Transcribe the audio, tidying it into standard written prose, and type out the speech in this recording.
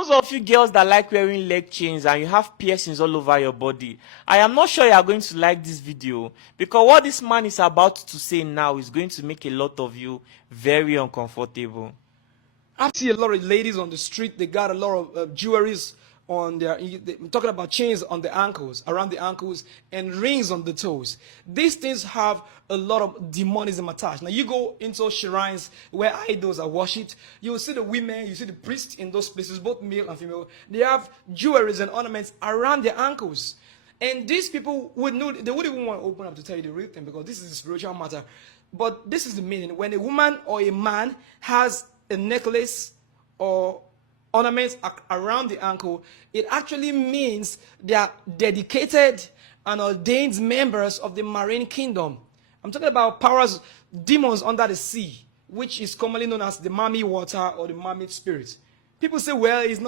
those of you girls that like wearing leg chains and you have piercings all over your body, I am not sure you are going to like this video, because what this man is about to say now is going to make a lot of you very uncomfortable. I see a lot of ladies on the street, they got a lot of jewelries on their, I'm talking about chains on the ankles, around the ankles, and rings on the toes. These things have a lot of demonism attached. Now you go into shrines where idols are worshipped, you will see the women, you see the priests in those places, both male and female, they have jewelries and ornaments around their ankles. And these people would know, they wouldn't even want to open up to tell you the real thing, because this is a spiritual matter. But this is the meaning. When a woman or a man has a necklace or ornaments around the ankle, it actually means they are dedicated and ordained members of the marine kingdom. I'm talking about powers, demons under the sea, which is commonly known as the Mami water or the Mami spirit. People say, well, it's not